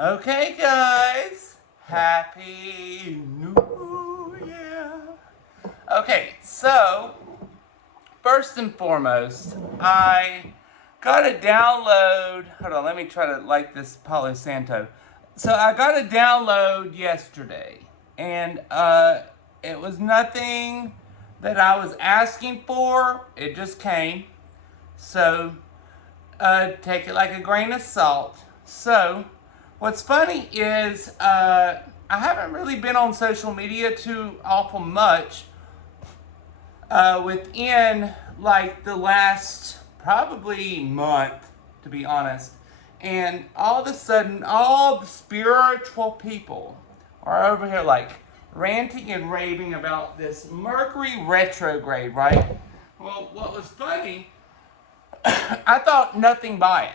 Okay, guys. Happy New Year. Okay, so first and foremost, I got to download. Hold on, let me try to like this Palo Santo. So I got a download yesterday, and it was nothing that I was asking for. It just came. So take it like a grain of salt. So, what's funny is I haven't really been on social media too awful much within like the last probably month, to be honest. And all of a sudden, all the spiritual people are over here like ranting and raving about this Mercury retrograde, right? Well, what was funny, I thought nothing by it.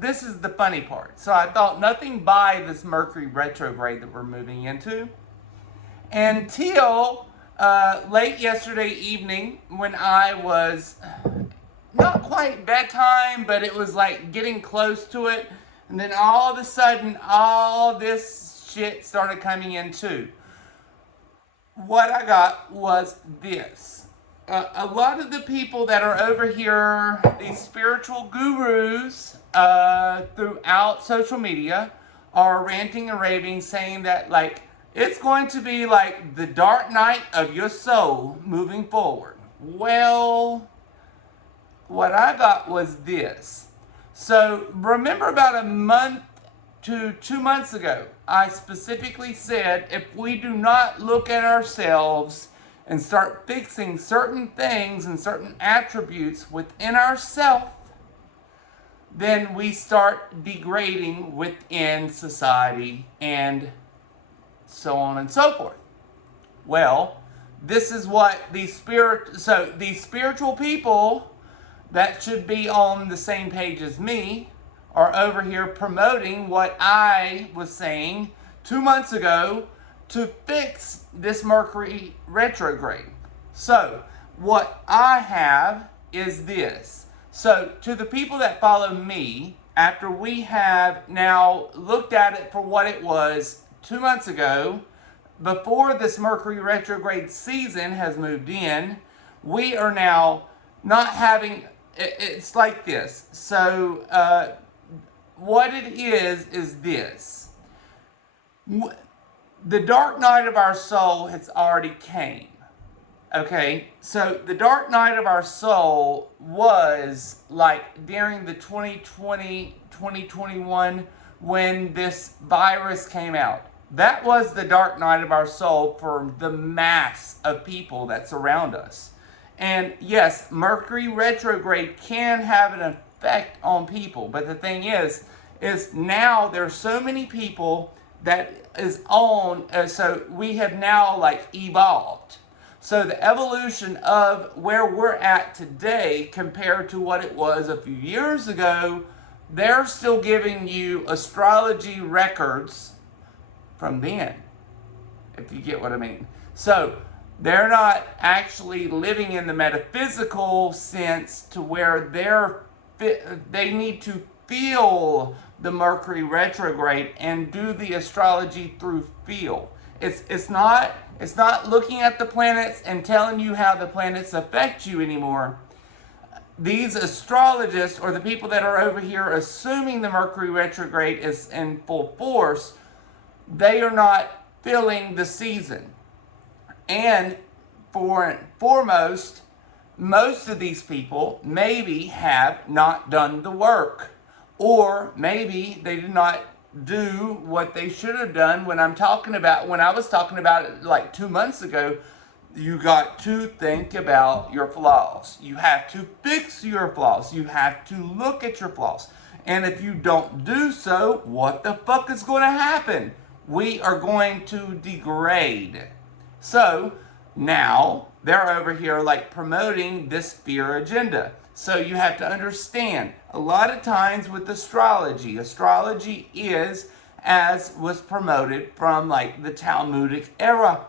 This is the funny part. So I thought nothing by this Mercury retrograde that we're moving into until late yesterday evening when I was not quite bedtime, but it was like getting close to it, and then all of a sudden all this shit started coming in too. What I got was this. A lot of the people that are over here, these spiritual gurus throughout social media, are ranting and raving, saying that like it's going to be like the dark night of your soul moving forward. Well, what I got was this. So remember about a month to 2 months ago, I specifically said if we do not look at ourselves and start fixing certain things and certain attributes within ourselves, then we start degrading within society and so on and so forth. Well, this is what these spiritual people that should be on the same page as me are over here promoting what I was saying 2 months ago to fix this Mercury retrograde. So, what I have is this. So, to the people that follow me, after we have now looked at it for what it was 2 months ago, before this Mercury retrograde season has moved in, we are now not having, it's like this. So, what it is this. The dark night of our soul has already came. Okay, so the dark night of our soul was like during the 2020, 2021 when this virus came out. That was the dark night of our soul for the mass of people that surround us. And yes, Mercury retrograde can have an effect on people, but the thing is now there's so many people that is on, so we have now like evolved. So the evolution of where we're at today compared to what it was a few years ago, they're still giving you astrology records from then, if you get what I mean. So they're not actually living in the metaphysical sense to where they need to feel the Mercury retrograde and do the astrology through feel. It's not looking at the planets and telling you how the planets affect you anymore. These astrologists, or the people that are over here assuming the Mercury retrograde is in full force, they are not feeling the season. And foremost, most of these people maybe have not done the work. Or maybe they did not do what they should have done when I was talking about it like 2 months ago. You got to think about your flaws. You have to fix your flaws. You have to look at your flaws. And if you don't do so, what the fuck is going to happen? We are going to degrade. So now they're over here like promoting this fear agenda. So you have to understand, a lot of times with astrology is as was promoted from like the Talmudic era.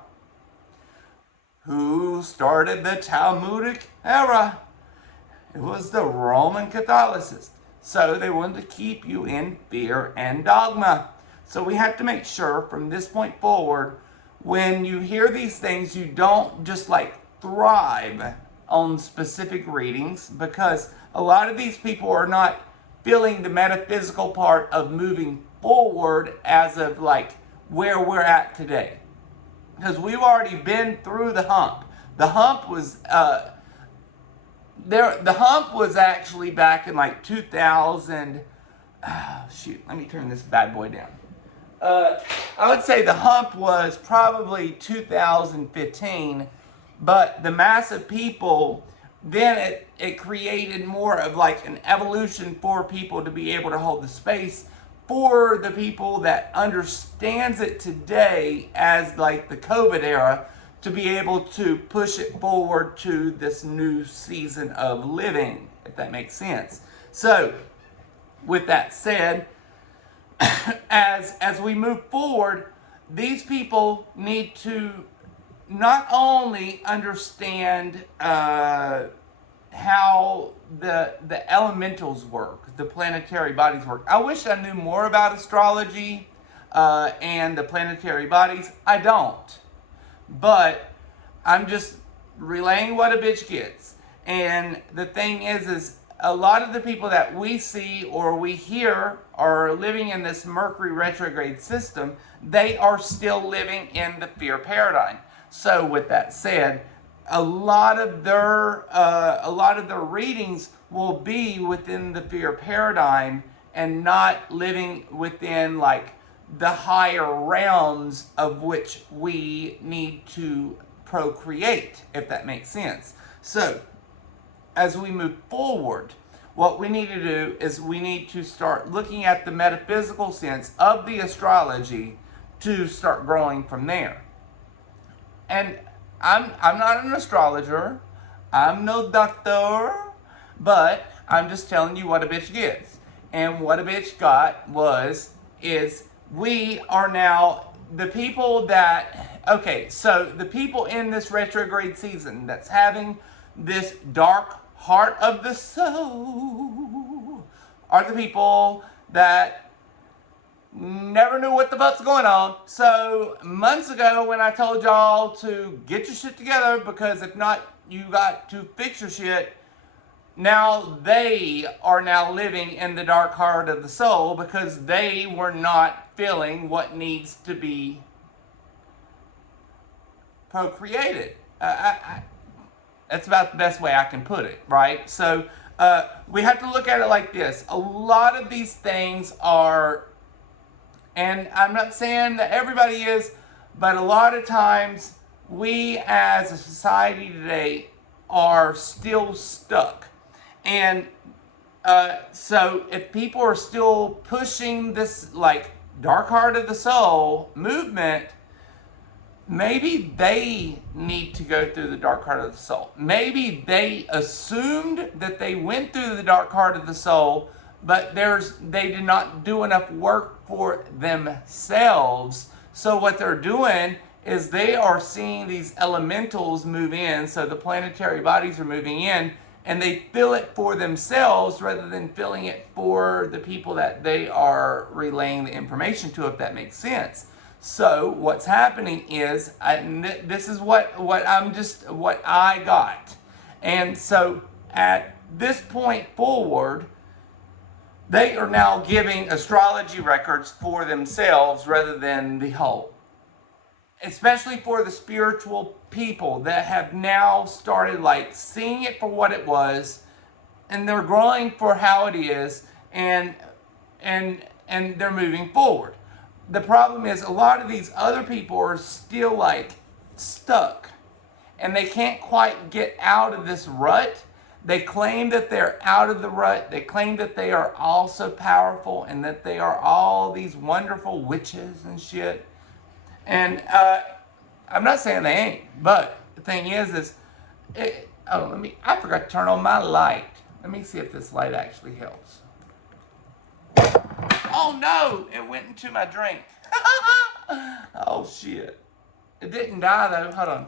Who started the Talmudic era? It was the Roman Catholicists. So they wanted to keep you in fear and dogma. So we have to make sure from this point forward, when you hear these things, you don't just like thrive on specific readings, because a lot of these people are not feeling the metaphysical part of moving forward as of like where we're at today. Because we've already been through the hump. The hump was the hump was actually back in like 2000. Shoot, let me turn this bad boy down. I would say the hump was probably 2015, but the mass of people, then it created more of like an evolution for people to be able to hold the space for the people that understands it today as like the COVID era, to be able to push it forward to this new season of living, if that makes sense. So, with that said, as we move forward, these people need to not only understand how the elementals work, the planetary bodies work. I wish I knew more about astrology and the planetary bodies. I don't. But I'm just relaying what a bitch gets. And the thing is a lot of the people that we see or we hear are living in this Mercury retrograde system. They are still living in the fear paradigm. So with that said, a lot of their readings will be within the fear paradigm and not living within like the higher realms of which we need to procreate, if that makes sense. So, as we move forward, what we need to do is we need to start looking at the metaphysical sense of the astrology to start growing from there. And I'm not an astrologer, I'm no doctor, but I'm just telling you what a bitch gets. And what a bitch got is we are now the people that, okay, so the people in this retrograde season that's having this dark heart of the soul are the people that never knew what the fuck's going on. So months ago when I told y'all to get your shit together, because if not, you got to fix your shit, now they are now living in the dark heart of the soul because they were not feeling what needs to be procreated. That's about the best way I can put it, right? So we have to look at it like this. A lot of these things are, and I'm not saying that everybody is, but a lot of times we as a society today are still stuck. And so if people are still pushing this like dark heart of the soul movement, maybe they need to go through the dark heart of the soul. Maybe they assumed that they went through the dark heart of the soul, but they did not do enough work for themselves. So what they're doing is they are seeing these elementals move in, so the planetary bodies are moving in, and they feel it for themselves rather than feeling it for the people that they are relaying the information to, if that makes sense. So what's happening is, this is what I got. And so at this point forward, they are now giving astrology records for themselves rather than the whole. Especially for the spiritual people that have now started like seeing it for what it was, and they're growing for how it is, and they're moving forward. The problem is a lot of these other people are still like stuck, and they can't quite get out of this rut. They claim that they're out of the rut. They claim that they are all so powerful and that they are all these wonderful witches and shit. And I'm not saying they ain't, but the thing is I forgot to turn on my light. Let me see if this light actually helps. Oh no, it went into my drink. Oh shit. It didn't die though, hold on.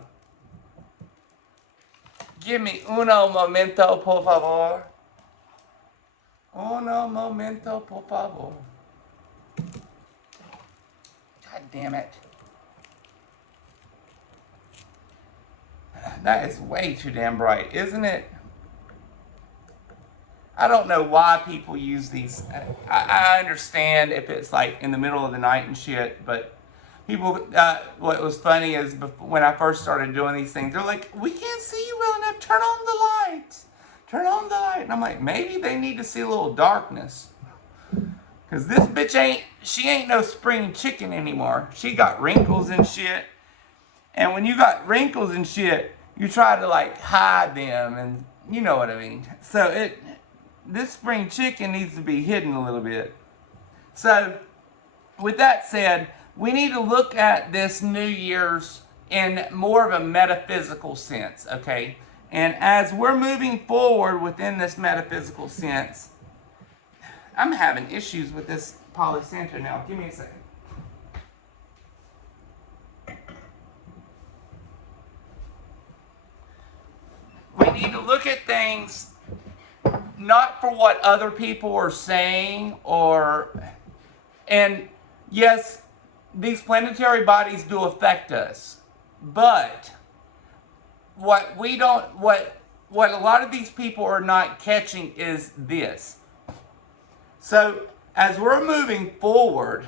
Give me uno momento, por favor. Uno momento, por favor. God damn it. That is way too damn bright, isn't it? I don't know why people use these. I understand if it's like in the middle of the night and shit, but people, what was funny is when I first started doing these things, they're like, we can't see you well enough, turn on the lights. Turn on the light. And I'm like, maybe they need to see a little darkness. Because this bitch she ain't no spring chicken anymore. She got wrinkles and shit. And when you got wrinkles and shit, you try to like hide them, and you know what I mean. So this spring chicken needs to be hidden a little bit. So with that said, we need to look at this New Year's in more of a metaphysical sense, okay? And as we're moving forward within this metaphysical sense, I'm having issues with this Palo Santo now. Give me a second. We need to look at things not for what other people are saying and yes, these planetary bodies do affect us, but what a lot of these people are not catching is this. So as we're moving forward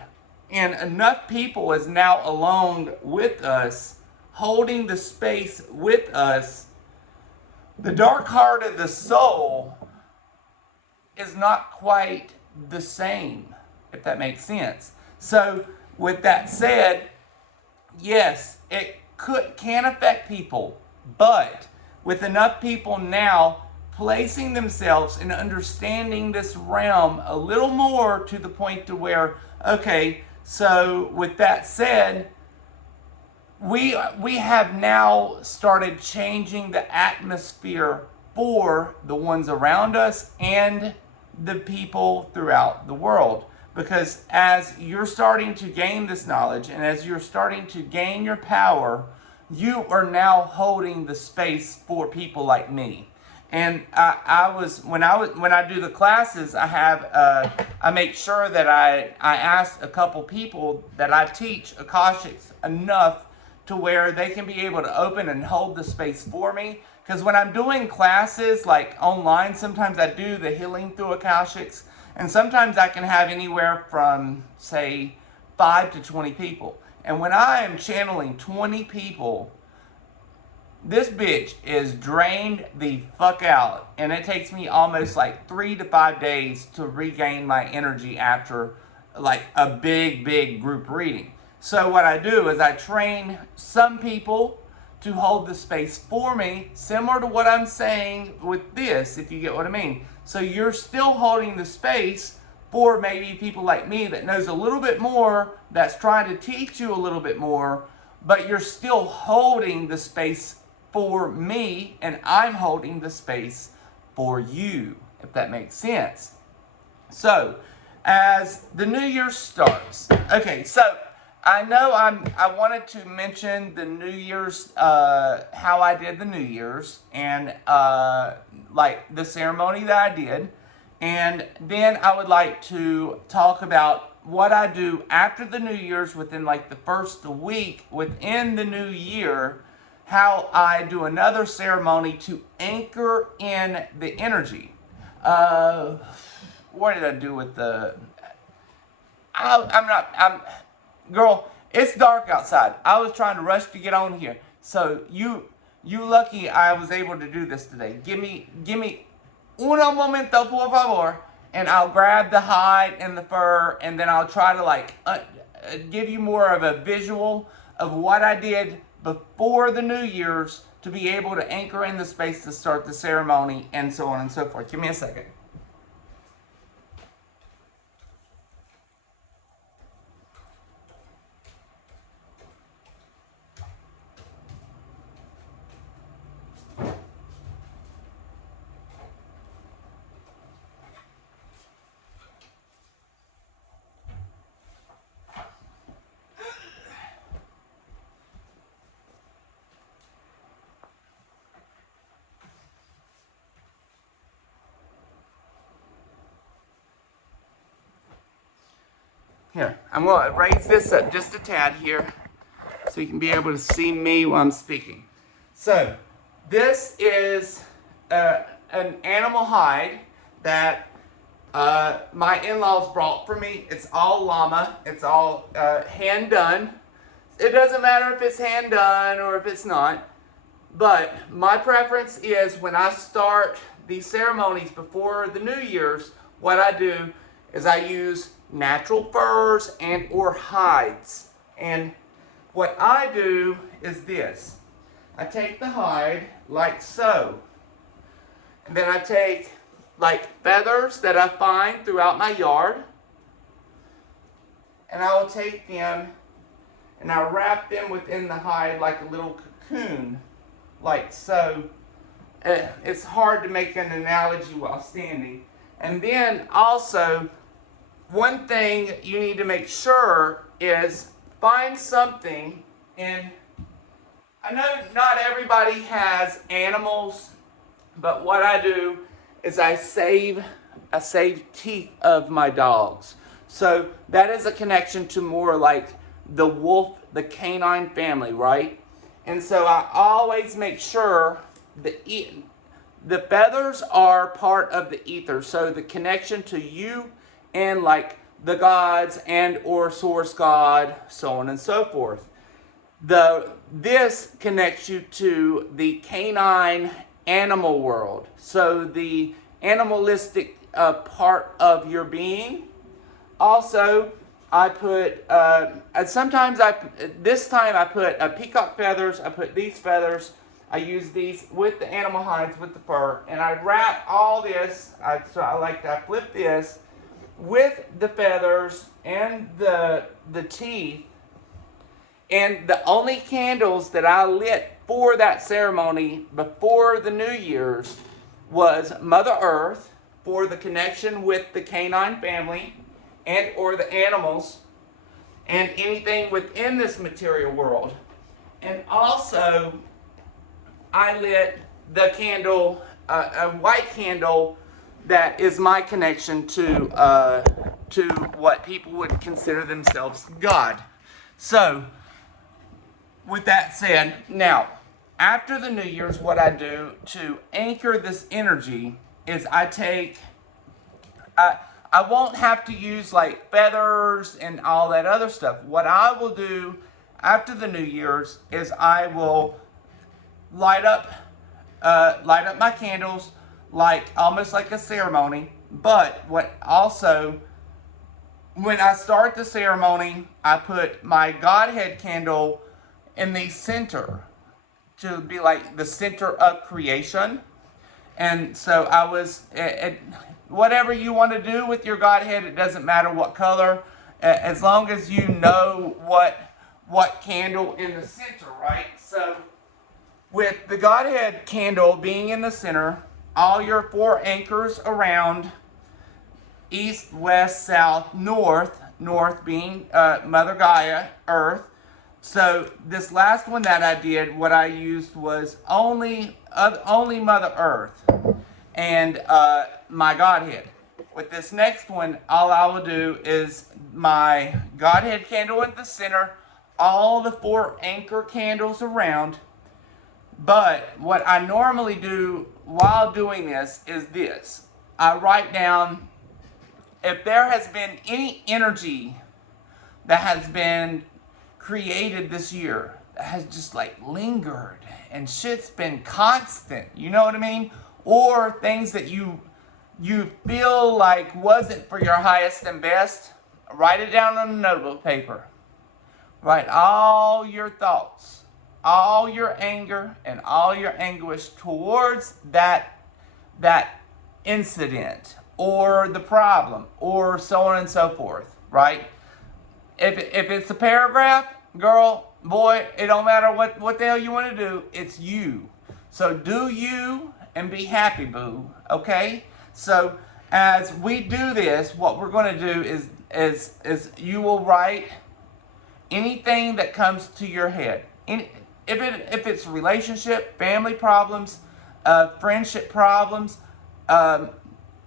and enough people is now along with us, holding the space with us, the dark heart of the soul is not quite the same, if that makes sense. So with that said, yes, it can affect people, but with enough people now placing themselves and understanding this realm a little more to the point to where, okay, so with that said, we have now started changing the atmosphere for the ones around us and the people throughout the world. Because as you're starting to gain this knowledge and as you're starting to gain your power, you are now holding the space for people like me. And when I do the classes, I make sure that I ask a couple people that I teach Akashics enough to where they can be able to open and hold the space for me. Because when I'm doing classes like online, sometimes I do the healing through Akashics, and sometimes I can have anywhere from, say, 5 to 20 people. And when I am channeling 20 people, this bitch is drained the fuck out. And it takes me almost like 3 to 5 days to regain my energy after like a big group reading. So what I do is I train some people to hold the space for me, similar to what I'm saying with this, if you get what I mean. So you're still holding the space for maybe people like me that knows a little bit more, that's trying to teach you a little bit more, but you're still holding the space for me, and I'm holding the space for you, if that makes sense. So, as the new year starts, okay, so I know I wanted to mention the New Year's, how I did the New Year's, and like the ceremony that I did, and then I would like to talk about what I do after the New Year's within like the first week within the new year, how I do another ceremony to anchor in the energy. What did I do with the... Girl, it's dark outside. I was trying to rush to get on here. So you lucky I was able to do this today. Give me uno momento, por favor. And I'll grab the hide and the fur, and then I'll try to like give you more of a visual of what I did before the New Year's to be able to anchor in the space to start the ceremony and so on and so forth. Give me a second. Here, I'm going to raise this up just a tad here so you can be able to see me while I'm speaking. So, this is an animal hide that my in-laws brought for me. It's all llama. It's all hand done. It doesn't matter if it's hand done or if it's not. But my preference is when I start these ceremonies before the New Year's, what I do is I use natural furs and or hides. And what I do is this. I take the hide like so. And then I take like feathers that I find throughout my yard. And I will take them and I wrap them within the hide like a little cocoon. Like so. It's hard to make an analogy while standing. And then also, one thing you need to make sure is find something, and I know not everybody has animals, but what I do is I save teeth of my dogs. So that is a connection to more like the wolf, the canine family, right? And so I always make sure the feathers are part of the ether. So the connection to you and like the gods and or source God, so on and so forth. This connects you to the canine animal world. So the animalistic part of your being. Also, I put, this time I put peacock feathers, I put these feathers, I use these with the animal hides, with the fur, and I wrap all this, I flip this with the feathers and the teeth, and the only candles that I lit for that ceremony before the New Year's was Mother Earth for the connection with the canine family and or the animals and anything within this material world. And also, I lit the candle, a white candle that is my connection to what people would consider themselves God. So, with that said, now, after the New Year's, what I do to anchor this energy is I take, I won't have to use like feathers and all that other stuff. What I will do after the New Year's is I will light up my candles like almost like a ceremony. But what also, when I start the ceremony, I put my Godhead candle in the center to be like the center of creation. And so I was, whatever you want to do with your Godhead, it doesn't matter what color, as long as you know what candle in the center, right? So with the Godhead candle being in the center, all your four anchors around, east, west, south, north being Mother Gaia, Earth. So this last one that I did, what I used was only Mother Earth and my Godhead. With this next one, all I will do is my Godhead candle at the center, all the four anchor candles around. But what I normally do while doing this is this. I write down if there has been any energy that has been created this year that has just like lingered and shit's been constant, you know what I mean? Or things that you feel like wasn't for your highest and best, write it down on a notebook paper. Write all your thoughts, all your anger, and all your anguish towards that incident or the problem or so on and so forth, right? If it's a paragraph, girl, boy, it don't matter what the hell you want to do. It's you. So do you and be happy, boo. Okay? So as we do this, what we're going to do is you will write anything that comes to your head. If it's relationship, family problems, friendship problems,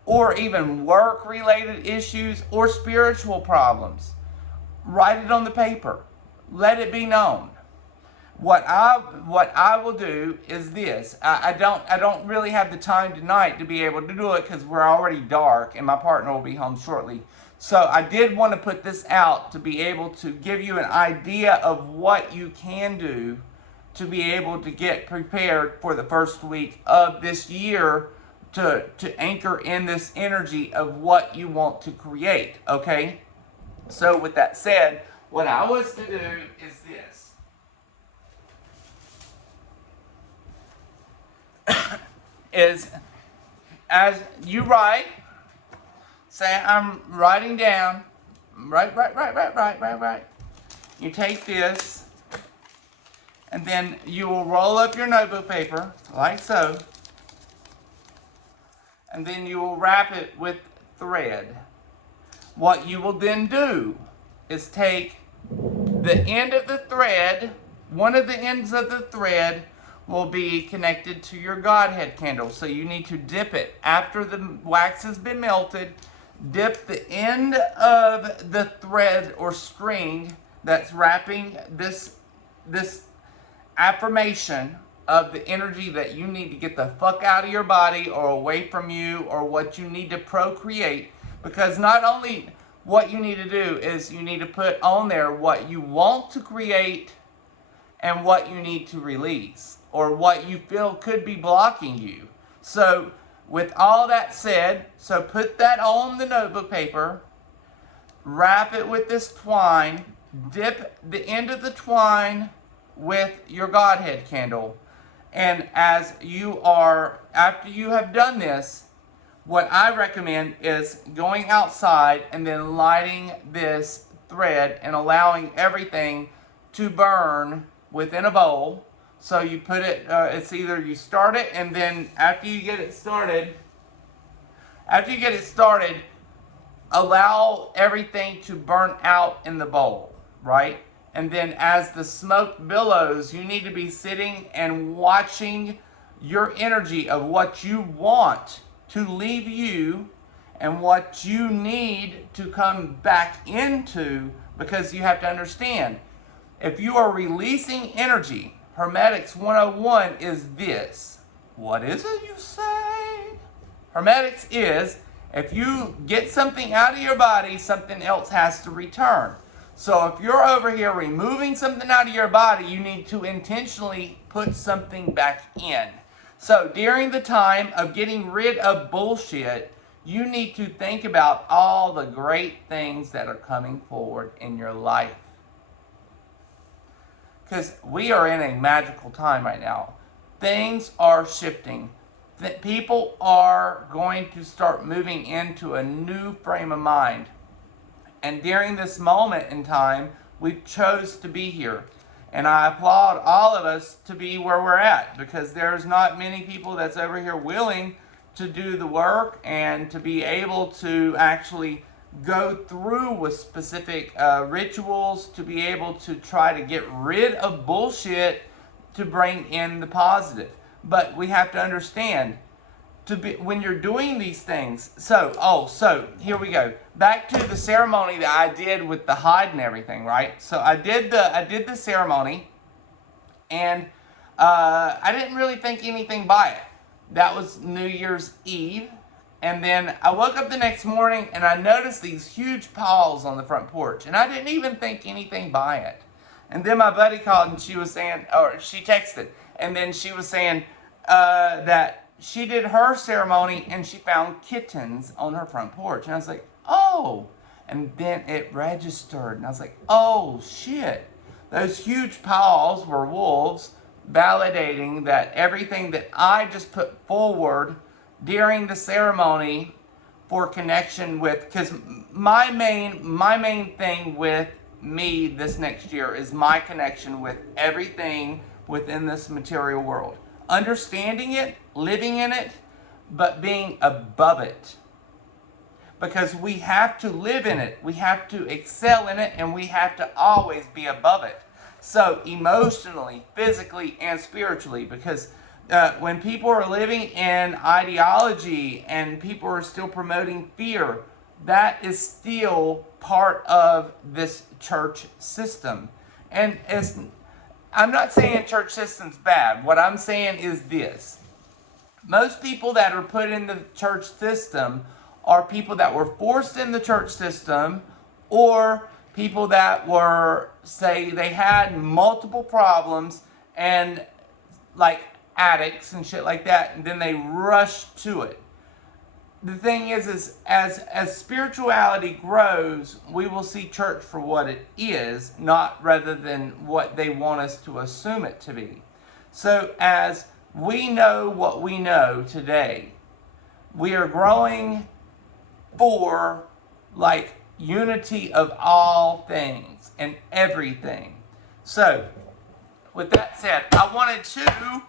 or even work-related issues or spiritual problems. write it on the paper. Let it be known. What I will do is this. I don't really have the time tonight to be able to do it because we're already dark and my partner will be home shortly. So I did want to put this out to be able to give you an idea of what you can do to be able to get prepared for the first week of this year to anchor in this energy of what you want to create, okay? So with that said, what I was to do is this. Is as you write, say I'm writing down, right. You take this, and then you will roll up your notebook paper, like so, and then you will wrap it with thread. What you will then do is take the end of the thread, one of the ends of the thread will be connected to your Godhead candle. So you need to dip it. After the wax has been melted, dip the end of the thread or string that's wrapping this affirmation of the energy that you need to get the fuck out of your body or away from you or what you need to procreate. Because not only what you need to do is you need to put on there what you want to create and what you need to release or what you feel could be blocking you. So with all that said, so put that on the notebook paper, wrap it with this twine, dip the end of the twine with your Godhead candle. And as you are, after you have done this, what I recommend is going outside and then lighting this thread and allowing everything to burn within a bowl. So you put it, it's either you start it and then after you get it started, allow everything to burn out in the bowl, right? And then as the smoke billows, you need to be sitting and watching your energy of what you want to leave you and what you need to come back into, because you have to understand, if you are releasing energy, Hermetics 101 is this. What is it you say? Hermetics is, if you get something out of your body, something else has to return. So if you're over here removing something out of your body, you need to intentionally put something back in. So during the time of getting rid of bullshit, you need to think about all the great things that are coming forward in your life. Because we are in a magical time right now. Things are shifting. People are going to start moving into a new frame of mind. And during this moment in time, we've chose to be here. And I applaud all of us to be where we're at, because there's not many people that's over here willing to do the work and to be able to actually go through with specific rituals to be able to try to get rid of bullshit to bring in the positive. But we have to understand, when you're doing these things, so here we go. Back to the ceremony that I did with the hide and everything, right? So I did the ceremony, and I didn't really think anything by it. That was New Year's Eve. And then I woke up the next morning and I noticed these huge paws on the front porch. And I didn't even think anything by it. And then my buddy called and she was saying, or she texted, and then she was saying that she did her ceremony and she found kittens on her front porch. And I was like, oh. And then it registered. And I was like, oh shit. Those huge paws were wolves, validating that everything that I just put forward during the ceremony for connection with, because my main thing with me this next year is my connection with everything within this material world. Understanding it, living in it, but being above it. Because we have to live in it, we have to excel in it, and we have to always be above it. So emotionally, physically, and spiritually, because when people are living in ideology and people are still promoting fear, that is still part of this church system. And I'm not saying church system's bad. What I'm saying is this. Most people that are put in the church system are people that were forced in the church system, or people that were, say, they had multiple problems and like addicts and shit like that, and then they rushed to it. The thing is as spirituality grows, we will see church for what it is, not rather than what they want us to assume it to be. So as we know what we know today, we are growing for like unity of all things and everything. So with that said, I wanted to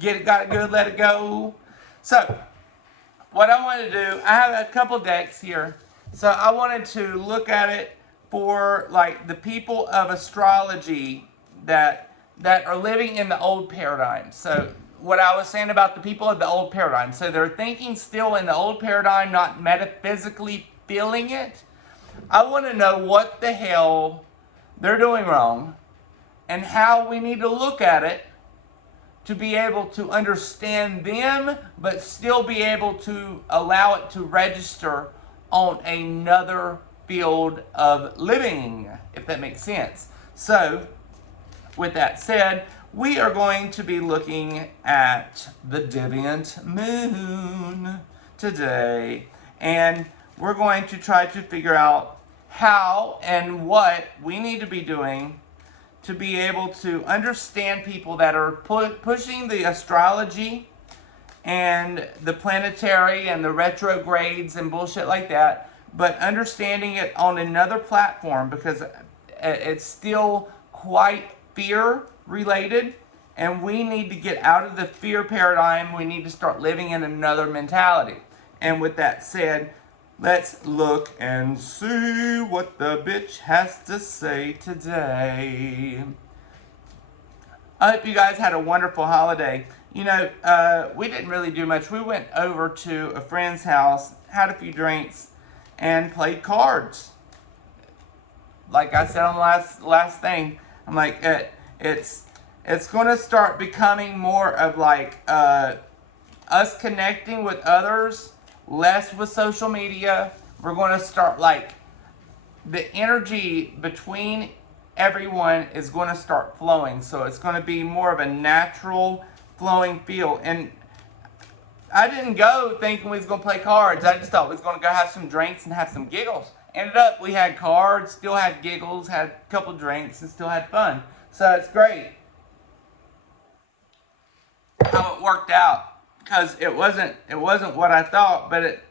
get it, got it good, let it go. So what I want to do, I have a couple decks here. So I wanted to look at it for like the people of astrology that are living in the old paradigm. So what I was saying about the people of the old paradigm. So they're thinking still in the old paradigm, not metaphysically feeling it. I want to know what the hell they're doing wrong and how we need to look at it to be able to understand them, but still be able to allow it to register on another field of living, if that makes sense. So, with that said, we are going to be looking at the deviant moon today, and we're going to try to figure out how and what we need to be doing to be able to understand people that are pushing the astrology and the planetary and the retrogrades and bullshit like that, but understanding it on another platform, because it's still quite fear related, and we need to get out of the fear paradigm. We need to start living in another mentality. And with that said, let's look and see what the bitch has to say today. I hope you guys had a wonderful holiday. You know, we didn't really do much. We went over to a friend's house, had a few drinks, and played cards. Like I said on the last thing, I'm like, it's going to start becoming more of like us connecting with others, less with social media. We're going to start like the energy between everyone is going to start flowing. So it's going to be more of a natural flowing feel. And I didn't go thinking we was going to play cards. I just thought we was going to go have some drinks and have some giggles. Ended up, we had cards, still had giggles, had a couple drinks, and still had fun. So it's great how it worked out, because it wasn't what I thought, but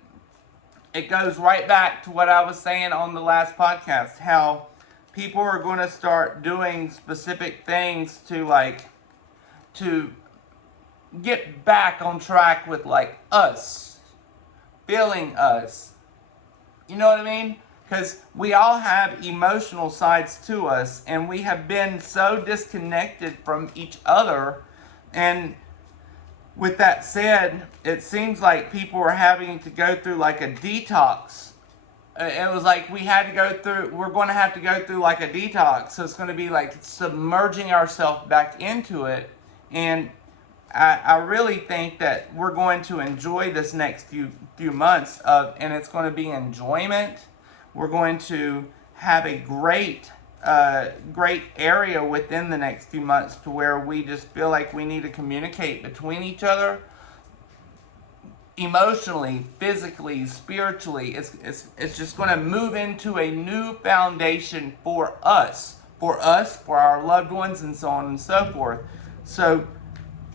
it goes right back to what I was saying on the last podcast, how people are going to start doing specific things to get back on track with like us, feeling us. You know what I mean? Because we all have emotional sides to us, and we have been so disconnected from each other. And with that said, it seems like people are having to go through like a detox. It was like we're going to have to go through like a detox. So it's going to be like submerging ourselves back into it. And I really think that we're going to enjoy this next few months and it's going to be enjoyment. We're going to have a great area within the next few months to where we just feel like we need to communicate between each other, emotionally, physically, spiritually. It's just going to move into a new foundation for us, for our loved ones, and so on and so forth. So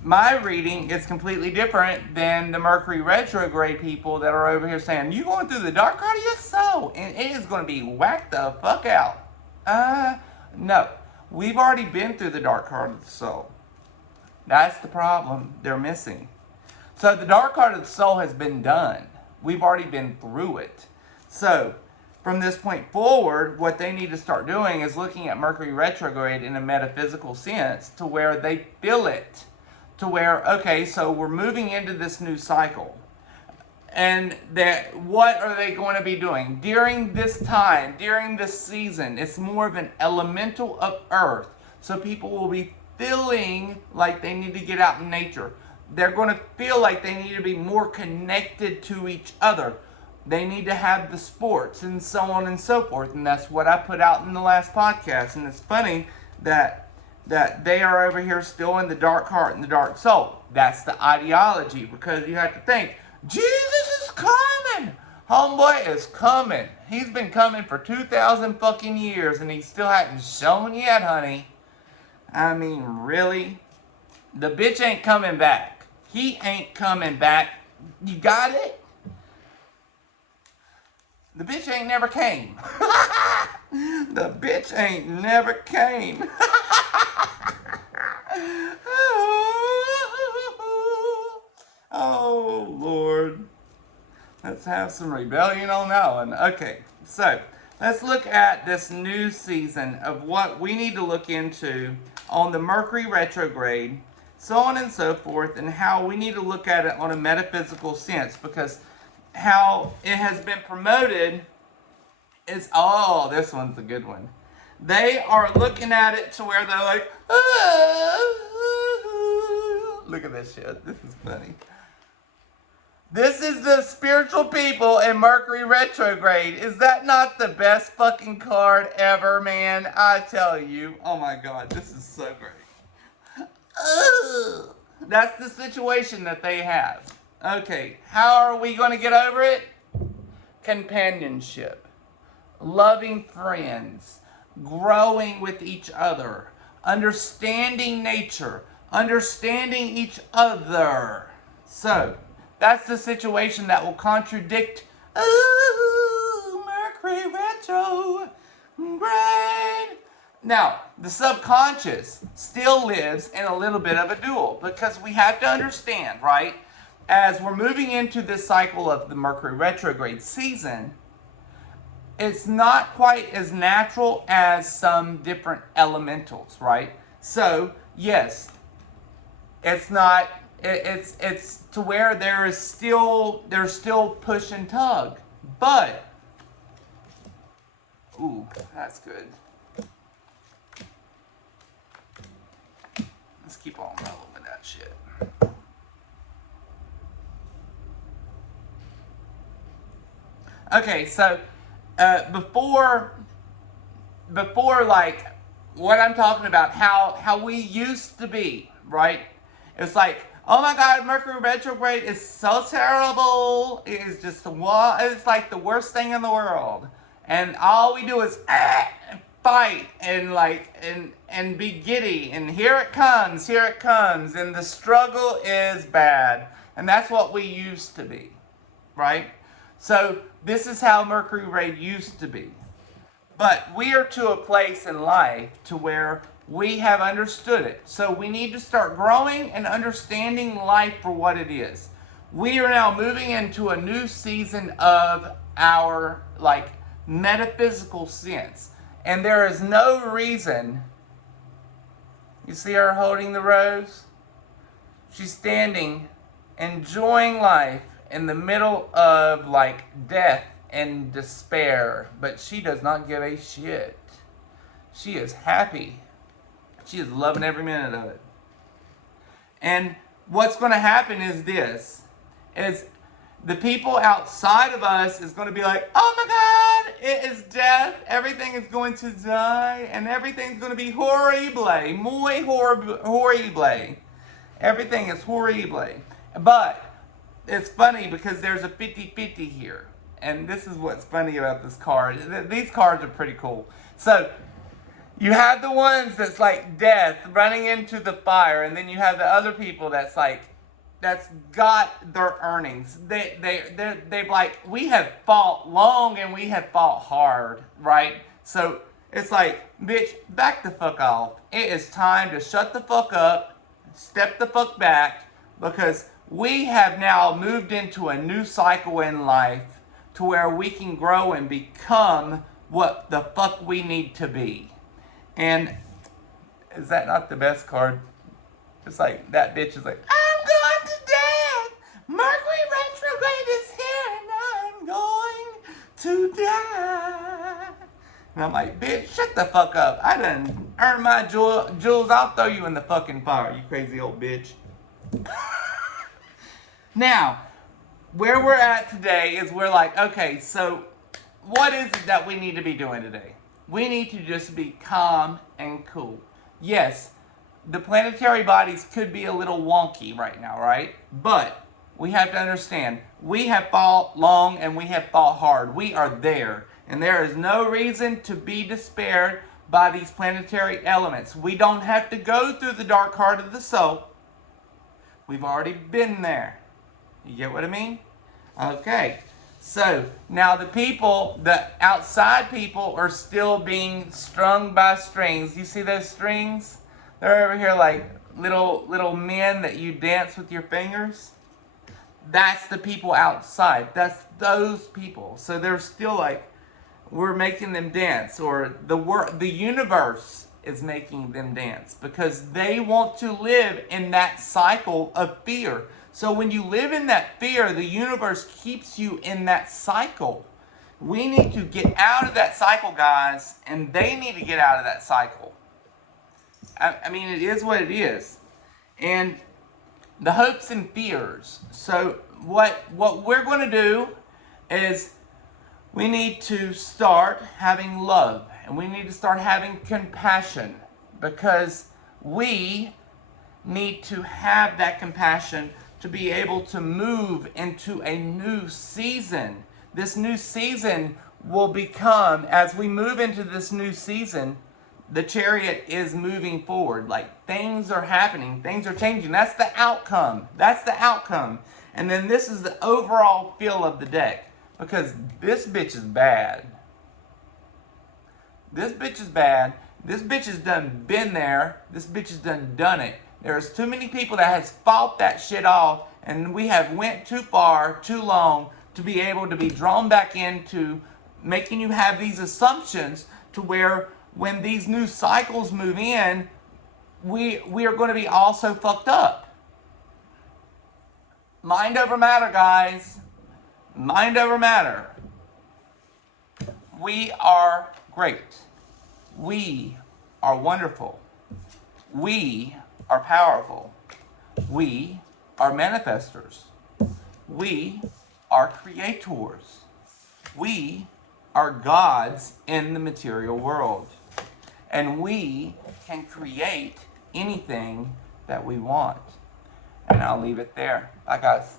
my reading is completely different than the Mercury retrograde people that are over here saying, you going through the dark card of your soul, and it is going to be whacked the fuck out. No. We've already been through the dark card of the soul. That's the problem they're missing. So the dark card of the soul has been done. We've already been through it. So from this point forward, what they need to start doing is looking at Mercury retrograde in a metaphysical sense to where they feel it. to where, okay, so we're moving into this new cycle. And that, what are they going to be doing? During this time, during this season, it's more of an elemental of earth. So people will be feeling like they need to get out in nature. They're going to feel like they need to be more connected to each other. They need to have the sports and so on and so forth. And that's what I put out in the last podcast. And it's funny that they are over here still in the dark heart and the dark soul. That's the ideology, because you have to think, Jesus is coming. Homeboy is coming. He's been coming for 2,000 fucking years and he still hasn't shown yet, honey. I mean, really? The bitch ain't coming back. He ain't coming back. You got it? The bitch ain't never came. The bitch ain't never came. Oh, Lord. Let's have some rebellion on that one. Okay, so let's look at this new season of what we need to look into on the Mercury retrograde, so on and so forth, and how we need to look at it on a metaphysical sense, because how it has been promoted is, oh, this one's a good one. They are looking at it to where they're like, look at this shit. This is funny. This is the spiritual people in Mercury retrograde. Is that not the best fucking card ever, man? I tell you. Oh my God, this is so great. That's the situation that they have. Okay, how are we going to get over it? Companionship, loving friends, growing with each other, understanding nature, understanding each other. So, that's the situation that will contradict, Mercury retrograde. Now, the subconscious still lives in a little bit of a duel, because we have to understand, right? As we're moving into this cycle of the Mercury retrograde season, it's not quite as natural as some different elementals, right? So, yes, it's not, it's to where there's still push and tug. But, ooh, that's good. Let's keep on rolling with that shit. Okay, so before like what I'm talking about, how we used to be, right? It's like, oh my God, Mercury retrograde is so terrible. It is just it's like the worst thing in the world, and all we do is fight and like and be giddy, and here it comes, and the struggle is bad, and that's what we used to be, right? So this is how Mercury retrograde used to be. But we are to a place in life to where we have understood it. So we need to start growing and understanding life for what it is. We are now moving into a new season of our like metaphysical sense. And there is no reason. You see her holding the rose? She's standing, enjoying life in the middle of like death and despair, but she does not give a shit. She is happy. She is loving every minute of it. And what's going to happen is this, is the people outside of us is going to be like, oh my God, it is death. Everything is going to die, and everything's going to be horrible, muy horrible. Everything is horrible. But it's funny because there's a 50-50 here. And this is what's funny about this card. These cards are pretty cool. So, you have the ones that's like death running into the fire. And then you have the other people that's like, that's got their earnings. They've like, we have fought long and we have fought hard, right? So, it's like, bitch, back the fuck off. It is time to shut the fuck up, step the fuck back, because we have now moved into a new cycle in life to where we can grow and become what the fuck we need to be. And is that not the best card? It's like, that bitch is like, I'm going to death. Mercury retrograde is here and I'm going to die. And I'm like, bitch, shut the fuck up. I done earned my jewels. I'll throw you in the fucking fire, you crazy old bitch. Now, where we're at today is we're like, okay, so what is it that we need to be doing today? We need to just be calm and cool. Yes, the planetary bodies could be a little wonky right now, right? But we have to understand, we have fought long and we have fought hard. We are there. And there is no reason to be despaired by these planetary elements. We don't have to go through the dark heart of the soul. We've already been there. You get what I mean? Okay. So, now the people, the outside people are still being strung by strings. You see those strings? They're over here like little men that you dance with your fingers. That's the people outside. That's those people. So they're still like, we're making them dance, or the universe is making them dance because they want to live in that cycle of fear. So when you live in that fear, the universe keeps you in that cycle. We need to get out of that cycle, guys, and they need to get out of that cycle. I mean, it is what it is. And the hopes and fears. So what we're going to do is we need to start having love, and we need to start having compassion, because we need to have that compassion to be able to move into a new season. This new season will become, as we move into this new season, the chariot is moving forward. Like, things are happening, things are changing. That's the outcome. That's the outcome. And then this is the overall feel of the deck. Because this bitch is bad. This bitch is bad. This bitch has done been there. This bitch has done it. There's too many people that has fought that shit off, and we have went too far, too long, to be able to be drawn back into making you have these assumptions to where when these new cycles move in, we are going to be all so fucked up. Mind over matter, guys. Mind over matter. We are great. We are wonderful. We are powerful. We are manifestors. We are creators. We are gods in the material world. And we can create anything that we want. And I'll leave it there. Bye, guys.